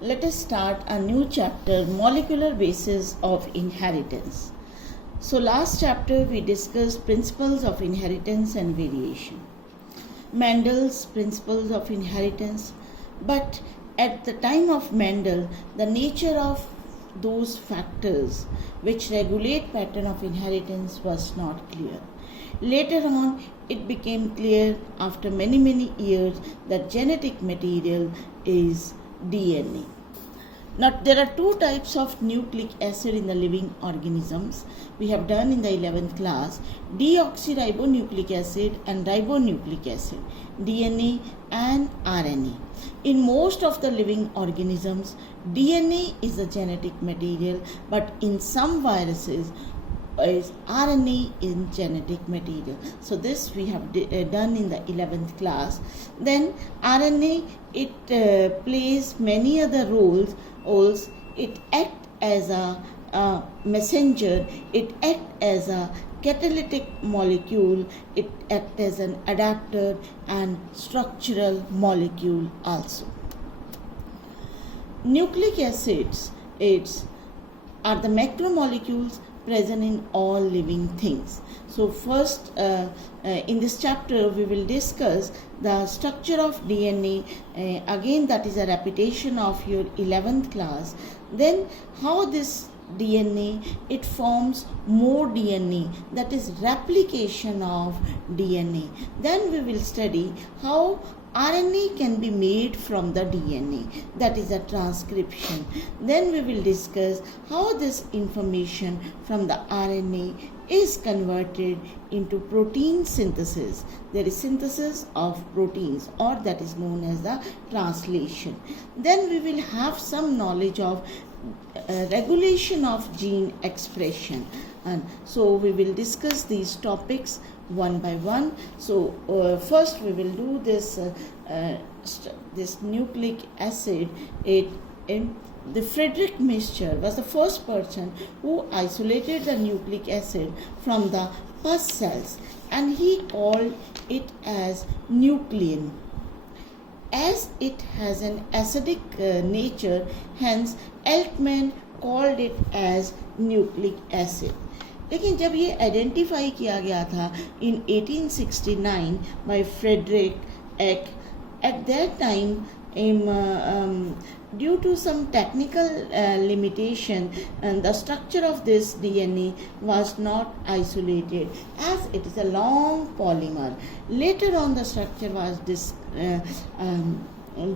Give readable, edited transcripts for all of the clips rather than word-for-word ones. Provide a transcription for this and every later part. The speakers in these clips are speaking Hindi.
Let us start a new chapter, molecular basis of inheritance. So last chapter we discussed principles of inheritance and variation. Mendel's principles of inheritance, but at the time of Mendel, the nature of those factors which regulate pattern of inheritance was not clear. Later on, it became clear after many years that genetic material is DNA. Now, there are two types of nucleic acid in the living organisms. We have done in the 11th class deoxyribonucleic acid and ribonucleic acid, DNA and RNA. In most of the living organisms, DNA is the genetic material, but in some viruses, is RNA in genetic material. So this we have done in the 11th class. Then RNA, it plays many other roles. It acts as a messenger, it acts as a catalytic molecule, it acts as an adapter and structural molecule also. Nucleic acids are the macromolecules present in all living things. So first in this chapter we will discuss the structure of DNA. Again, that is a repetition of your 11th class. Then how this DNA, it forms more DNA, that is replication of DNA. Then we will study how RNA can be made from the DNA, that is a transcription. Then we will discuss how this information from the RNA is converted into protein synthesis. There is synthesis of proteins, or that is known as the translation. Then we will have some knowledge of regulation of gene expression, and so we will discuss these topics one by one. So first we will do this nucleic acid. The Friedrich Mischer was the first person who isolated the nucleic acid from the pus cells, and he called it as nuclein. As it has an acidic nature, hence Eltmann called it as nucleic acid. लेकिन जब ये आइडेंटिफाई किया गया था in 1869 by Friedrich Eck, at that time due to some technical limitation, and the structure of this DNA was not isolated as it is a long polymer. Later on the structure was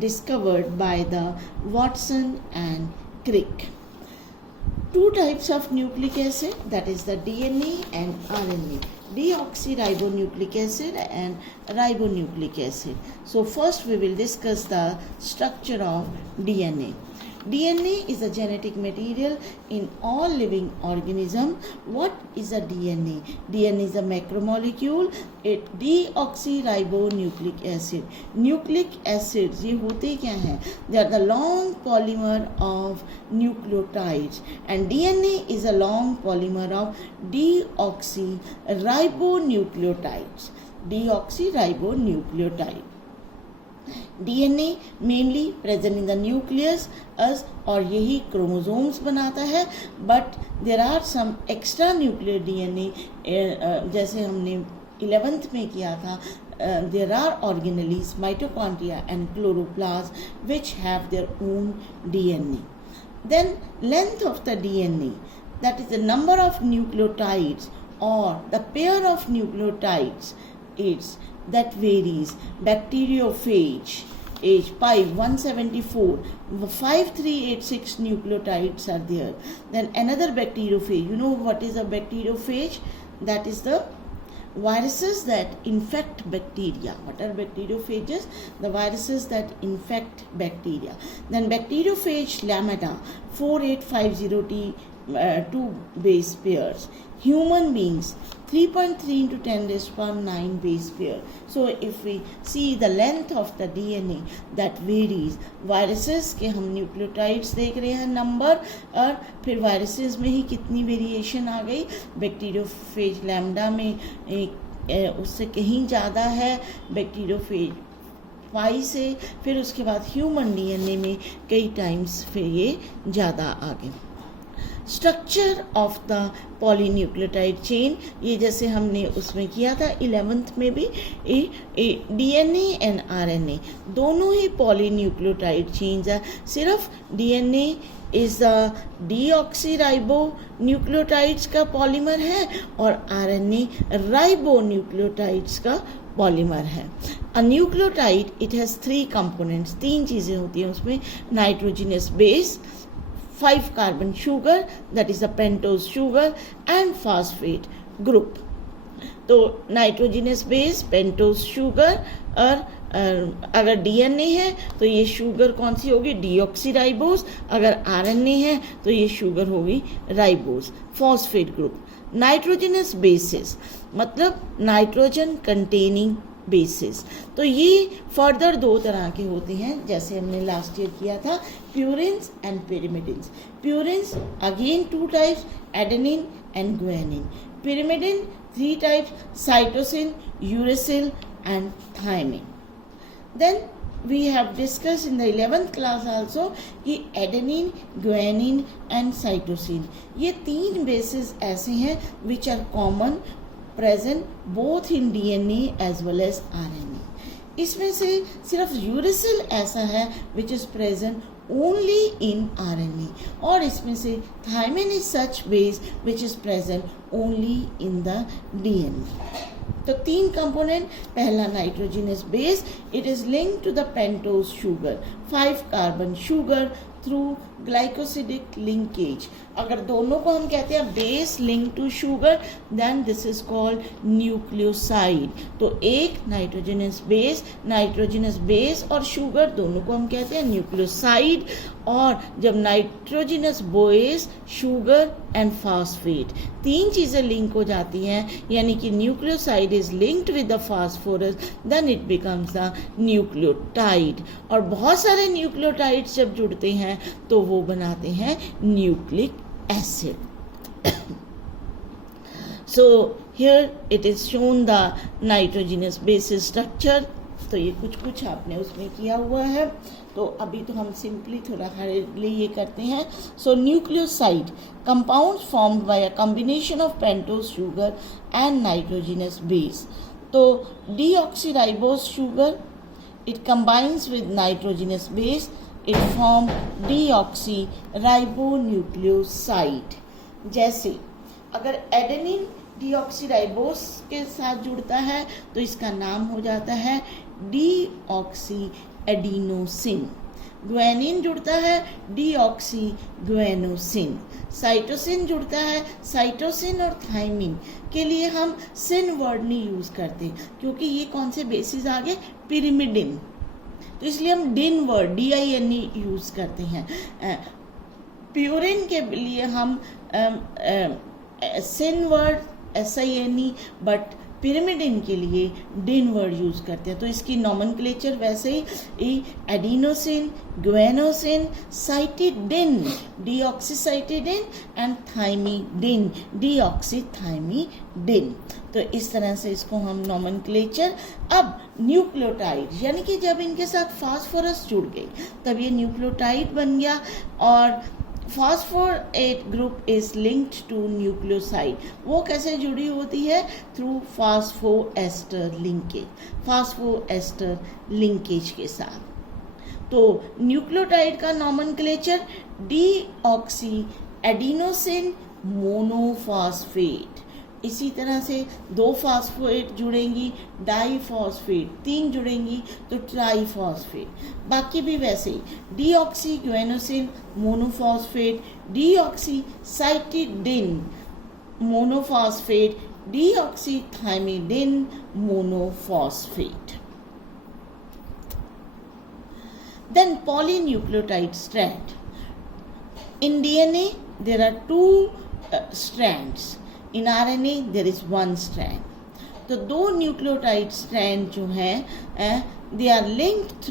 discovered by the Watson and Crick. Two types of nucleic acid, that is the DNA and RNA, deoxyribonucleic acid and ribonucleic acid. So first we will discuss the structure of DNA. DNA is a genetic material in all living organisms. What is a DNA? DNA is a macromolecule. It deoxyribonucleic acid. Nucleic acids, ये होते क्या हैं? They are the long polymer of nucleotides, and DNA is a long polymer of deoxyribonucleotides. Deoxyribonucleotide. DNA mainly present in the nucleus और यही क्रोमोसोम्स बनाता है, but there are some extra nuclear DNA जैसे हमने 11th में किया था. There are organelles, mitochondria and chloroplast which have their own DNA. Then length of the DNA, that is the number of nucleotides or the pair of nucleotides, that varies. Bacteriophage, age pi 174, 5386 nucleotides are there. Then another bacteriophage, you know what is a bacteriophage? That is the viruses that infect bacteria. What are bacteriophages? The viruses that infect bacteria. Then bacteriophage lambda 4850T 2 base pairs. Human beings 3.3 into 10 raised to 9 base pair. So if we see the length of the DNA, that varies. Viruses के हम न्यूक्लियोटाइड्स देख रहे हैं नंबर, और फिर वायरसेस में ही कितनी वेरिएशन आ गई. बैक्टीरियोफेज लैम्डा में उससे कहीं ज़्यादा है. बैक्टीरियोफेज पाई से, फिर उसके बाद ह्यूमन डीएनए में कई टाइम्स फिर ये ज़्यादा आगे। Structure of the polynucleotide chain, ये जैसे हमने उसमें किया था 11th में भी, डीएनए एंड आरएनए दोनों ही पॉलीन्यूक्लियोटाइड चेन्स है। सिर्फ DNA is the deoxyribo nucleotides का पॉलीमर है और आरएनए राइबो न्यूक्लियोटाइड्स का पॉलीमर है। अ न्यूक्लियोटाइड इट हैज़ 3 कंपोनेंट्स, 3 चीज़ें होती हैं उसमें, nitrogenous base, 5 carbon sugar that is the pentose sugar and phosphate group। तो नाइट्रोजनस बेस, पेंटोज शुगर, और अगर डीएनए है तो ये शुगर कौन सी होगी, डीऑक्सीराइबोस। अगर आरएनए है तो ये शुगर होगी ribose. Phosphate group, nitrogenous bases मतलब नाइट्रोजन कंटेनिंग बेसिस। तो ये फर्दर 2 तरह के होते हैं, जैसे हमने लास्ट ईयर किया था, purines and pyrimidines. Purines again 2 types, adenine and guanine. pyrimidine 3 types, cytosine, uracil and thymine. Then we have discussed in the 11th class also कि adenine, guanine and cytosine ये 3 bases ऐसे हैं which are common present both in DNA as well as RNA. इसमें से सिर्फ यूरेसिल ऐसा है which is present only in RNA, और इसमें से thymine is such base which is present only in the DNA. तो 3 कंपोनेंट, पहला nitrogenous base, it is linked to the pentose sugar, 5 carbon sugar through glycosidic linkage. अगर दोनों को हम कहते हैं base link to sugar, then this is called nucleoside. तो एक नाइट्रोजनस बेस और शुगर दोनों को हम कहते हैं न्यूक्लियोसाइड। और जब nitrogenous base, sugar and phosphate 3 चीज़ें लिंक हो जाती हैं, यानी कि nucleoside is linked with the phosphorus, then it becomes the nucleotide. और बहुत सारे न्यूक्लियोटाइड्स जब जुड़ते हैं तो वो बनाते हैं nucleic acid. So here it is shown the nitrogenous basis structure। तो ये कुछ आपने उसमें किया हुआ है, तो अभी तो हम सिंपली थोड़ा हरेली ये करते हैं। So nucleoside compounds formed by a combination of pentose sugar and nitrogenous base. तो deoxyribose sugar it combines with nitrogenous base, it form deoxyribonucleoside। जैसे अगर एडेनिन डीऑक्सीराइबोस के साथ जुड़ता है तो इसका नाम हो जाता है डीऑक्सी एडिनोसिन। ग्वानिन जुड़ता है डीऑक्सी ग्वानोसिन। साइटोसिन जुड़ता है, साइटोसिन और थाइमिन के लिए हम सिन वर्ड नहीं यूज करते क्योंकि ये कौन से बेसिस आ गए, पिरिमिडिन, तो इसलिए हम डिन वर्ड DINE यूज करते हैं। प्यूरिन के लिए हम सिन वर्ड SINE, बट पिरिमिडिन के लिए डिन वर्ड यूज करते हैं। तो इसकी नॉमेनक्लेचर वैसे ही एडिनोसिन, ग्वेनोसिन, साइटिडिन, डीऑक्सीसाइटिडिन एंड थाइमिडिन, डीऑक्सीथाइमिडिन। तो इस तरह से इसको हम नॉमेनक्लेचर। अब न्यूक्लियोटाइड यानी कि जब इनके साथ फास्फोरस जुड़ गई तब ये न्यूक्लियोटाइड बन गया, और phosphate group is linked to nucleoside. वो कैसे जुड़ी होती है, through phosphoester linkage, phosphoester linkage के साथ। तो न्यूक्लियोटाइड का नॉमेनक्लेचर डीऑक्सी एडिनोसिन मोनोफॉस्फेट। इसी तरह से 2 फास्फोएट जुड़ेंगी, डाईफॉस्फेट, 3 जुड़ेंगी तो ट्राईफॉस्फेट। बाकी भी वैसे ही deoxy guanosine monophosphate, deoxy cytidine monophosphate, deoxythymidine monophosphate. Then polynucleotide strand. In DNA there are 2 strands. In RNA there is 1 strand. तो 2 न्यूक्लियोटाइड स्ट्रैंड जो हैं they are linked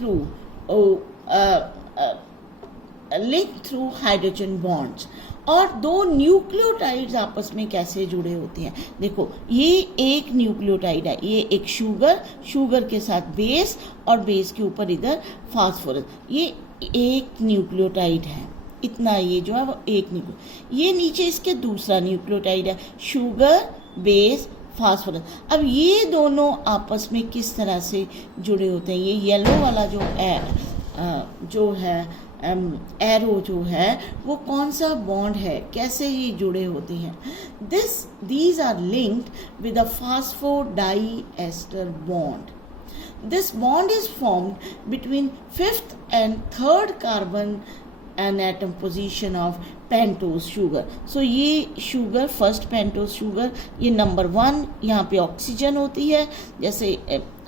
through hydrogen bonds, और दो न्यूक्लियोटाइड्स आपस में कैसे जुड़े होते हैं। देखो ये एक न्यूक्लियोटाइड है, ये एक शुगर के साथ बेस और बेस के ऊपर इधर फास्फोरस, ये एक न्यूक्लियोटाइड है, इतना ये जो है वो एक न्यूक्लियो, ये नीचे इसके दूसरा न्यूक्लियोटाइड है, शुगर बेस फास्फोरस। अब ये दोनों आपस में किस तरह से जुड़े होते हैं, ये येलो वाला जो है एरो जो है वो कौन सा बॉन्ड है, कैसे ये जुड़े होते हैं। these are linked with a phosphodiester bond. This bond is formed between 5th and 3rd carbon and atom position of pentose sugar. So ये शुगर, फर्स्ट पेंटोज शुगर, ये नंबर 1, यहाँ पे ऑक्सीजन होती है, जैसे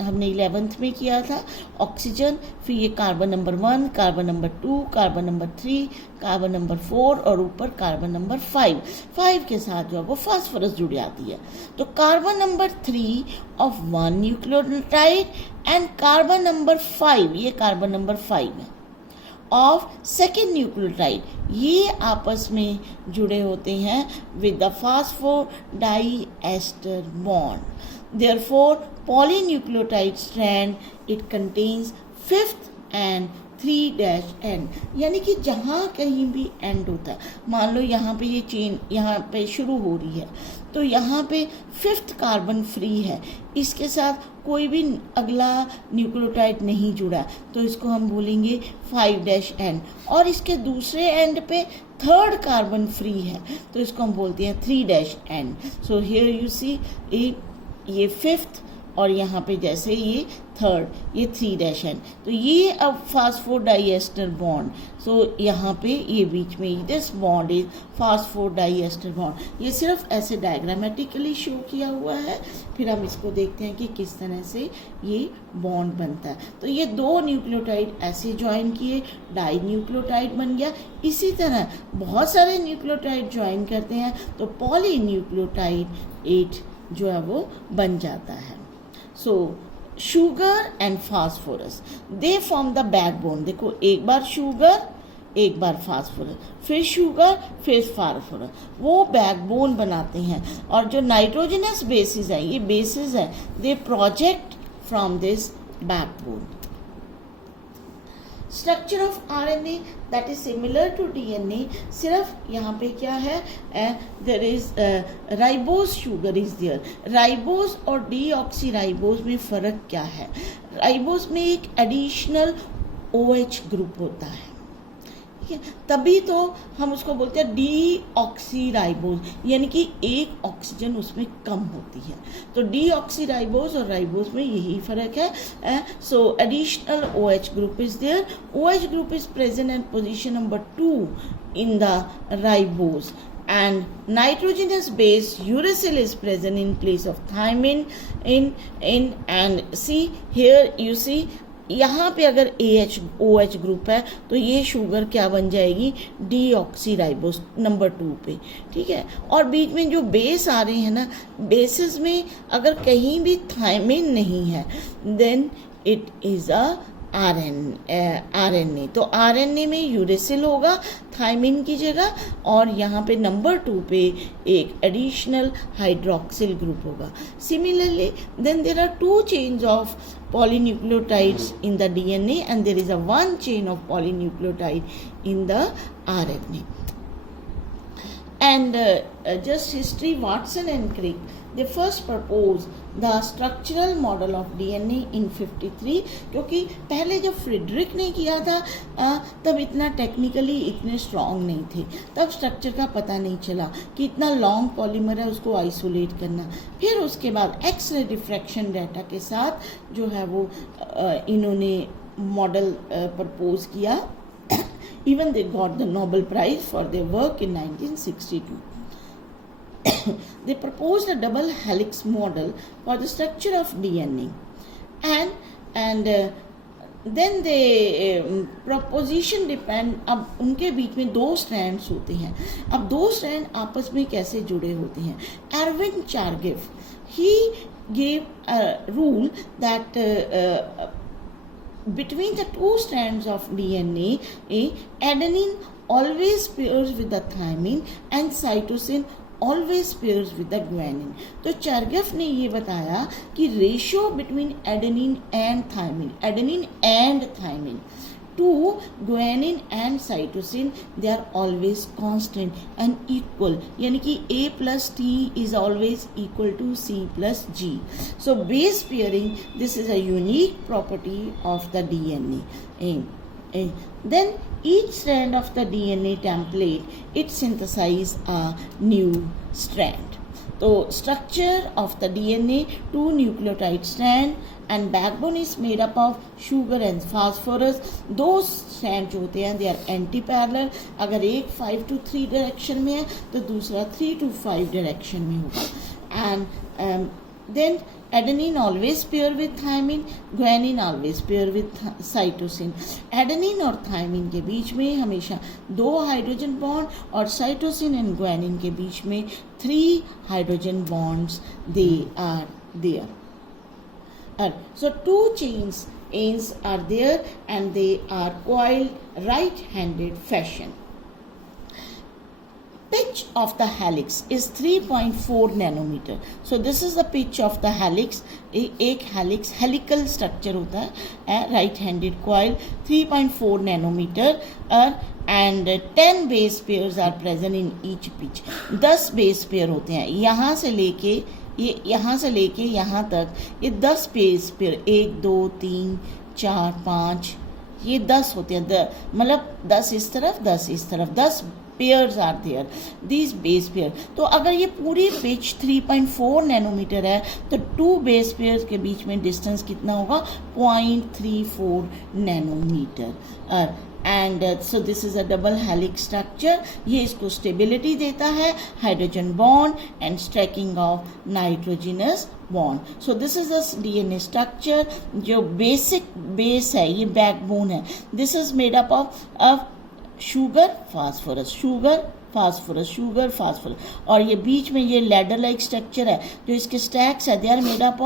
हमने 11th में किया था ऑक्सीजन, फिर ये carbon number 1, carbon number 2, carbon number 3, carbon number 4 और ऊपर कार्बन नंबर 5 के साथ जो है वो फास्फोरस जुड़ जाती है। तो carbon number 3 of 1 nucleotide and carbon number 5, ये कार्बन नंबर 5 है, ऑफ सेकेंड न्यूक्लियोटाइड, ये आपस में जुड़े होते हैं with the फास्फोडाइएस्टर bond. Therefore polynucleotide strand it contains 5th and 3' and, यानी कि जहाँ कहीं भी एंड होता है, मान लो यहाँ पे ये चेन यहाँ पे शुरू हो रही है तो यहाँ पे 5th कार्बन फ्री है, इसके साथ कोई भी अगला न्यूक्लियोटाइड नहीं जुड़ा, तो इसको हम बोलेंगे 5' एंड, और इसके दूसरे एंड पे 3rd कार्बन फ्री है तो इसको हम बोलते हैं 3' and. So here you see ये 5th और यहाँ पे जैसे ये 3rd, ये 3' एंड, तो ये अब फास्फोडाइएस्टर बॉन्ड। सो यहाँ पे ये बीच में दिस बॉन्ड इज फास्फोडाइएस्टर बॉन्ड। ये सिर्फ ऐसे डायग्रामेटिकली शो किया हुआ है, फिर हम इसको देखते हैं कि किस तरह से ये बॉन्ड बनता है। तो ये दो न्यूक्लियोटाइड ऐसे ज्वाइन किए, डाई न्यूक्लियोटाइड बन गया। इसी तरह बहुत सारे न्यूक्लियोटाइड ज्वाइन करते हैं तो पॉली न्यूक्लियोटाइड 8 जो है वो बन जाता है। सो sugar and phosphorus they form the backbone. देखो एक बार शुगर, एक बार फास्फोरस, फिर शुगर, फिर फास्फोरस, वो बैकबोन बनाते हैं। और जो नाइट्रोजनस बेसिस है, ये बेसिस है, they project from this backbone. Structure of RNA that is similar to DNA, सिर्फ यहाँ पे क्या है, there is ribose sugar is there. Ribose और डीऑक्सीराइबोस में फ़र्क क्या है, राइबोस में एक एडिशनल OH ग्रुप होता है, तभी तो हम उसको बोलते हैं डीऑक्सीराइबोस, यानी कि एक ऑक्सीजन उसमें कम होती है। तो डीऑक्सीराइबोस और राइबोस में यही फर्क है। So additional OH group is there. OH group is present at position number 2 in the ribose and nitrogenous base uracil is present in place of thymine in and see here you see यहाँ पे अगर OH ग्रुप है तो ये शुगर क्या बन जाएगी, डीऑक्सीराइबोस नंबर 2 पे, ठीक है। और बीच में जो बेस आ रहे हैं ना, बेसिस में अगर कहीं भी थायमिन नहीं है then it is a RNA. तो आरएनए में यूरेसिल होगा थायमिन की जगह, और यहाँ पे नंबर 2 पे एक एडिशनल हाइड्रोक्सिल ग्रुप होगा। Similarly then there are 2 chains of polynucleotides in the DNA and there is a 1 chain of polynucleotide in the RNA. And just history, Watson and Crick, they first proposed the structural model of DNA in 53, क्योंकि पहले जब फ्रेडरिक ने किया था तब इतना टेक्निकली इतने स्ट्रॉन्ग नहीं थे, तब स्ट्रक्चर का पता नहीं चला कि इतना लॉन्ग पॉलीमर है उसको आइसोलेट करना। फिर उसके बाद एक्सरे डिफ्रैक्शन डाटा के साथ जो है वो इन्होंने मॉडल प्रपोज किया। Even they got the Nobel Prize for their work in 1962. They proposed a double helix model for the structure of DNA, and then the proposition depend, अब उनके बीच में 2 strands होते हैं। अब 2 strand आपस में कैसे जुड़े होते हैं, Erwin Chargaff he gave a rule that between the 2 strands of DNA, adenine always pairs with the thymine and cytosine always pairs with the guanine. तो चर्गफ ने ये बताया कि ratio between adenine and thymine to guanine and cytosine, they are always constant and equal, यानी कि A plus T is always equal to C plus G. So base pairing, this is a unique property of the DNA. Then each strand of the DNA template, it synthesizes a new strand. So structure of the DNA, 2 nucleotide strand and backbone is made up of sugar and phosphorus. Those strands जो होते हैं they are anti parallel. अगर एक 5 to 3 डायरेक्शन में है तो दूसरा 3 to 5 डायरेक्शन में होगा. And then adenine always pair with thymine, guanine always pair with cytosine. adenine और thymine के बीच में हमेशा 2 हाइड्रोजन बॉन्ड और cytosine and guanine के बीच में 3 hydrogen bonds they are there. So 2 chains are there and they are coiled right-handed fashion. Pitch of the helix is 3.4 nanometer. So this is the pitch of the helix. एक helix helical structure होता है, right-handed coil, 3.4 nanometer, and 10 base pairs are present in each pitch. 10 base pair होते हैं. यहाँ से लेके यहाँ तक ये 10 बेस पेयर, 1 2 3 4 5, ये 10 होते हैं. मतलब 10 इस तरफ 10 इस तरफ, 10 pairs are there, this base pair. तो अगर ये पूरी पिच 3.4 नैनोमीटर है तो 2 बेस पेयर्स के बीच में डिस्टेंस कितना होगा? 0.34 nanometre. And so this is a double helix structure. ये इसको स्टेबिलिटी देता है, hydrogen bond and stacking of nitrogenous bond. So this is a DNA structure. जो बेसिक बेस है ये बैकबोन है. This is made up of sugar phosphorus, और ये बीच में ये लैडर लाइक स्ट्रक्चर है. जो इसके स्टैक्स है they are made up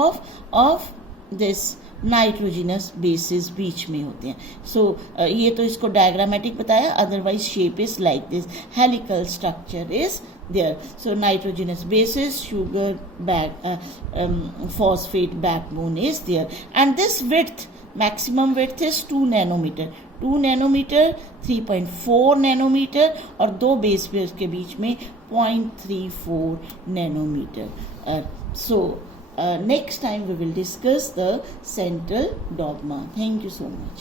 of this nitrogenous bases बीच में होते हैं. सो ये तो इसको डायग्रामेटिक बताया, otherwise shape is like this. Helical structure is there. So nitrogenous bases, sugar phosphate backbone is there, and this width, maximum width is 2 nanometer. 2 nanometer, 3.4 nanometer और 2 base pairs के बीच में 0.34 nanometer. So next time we will discuss the central dogma. Thank you so much.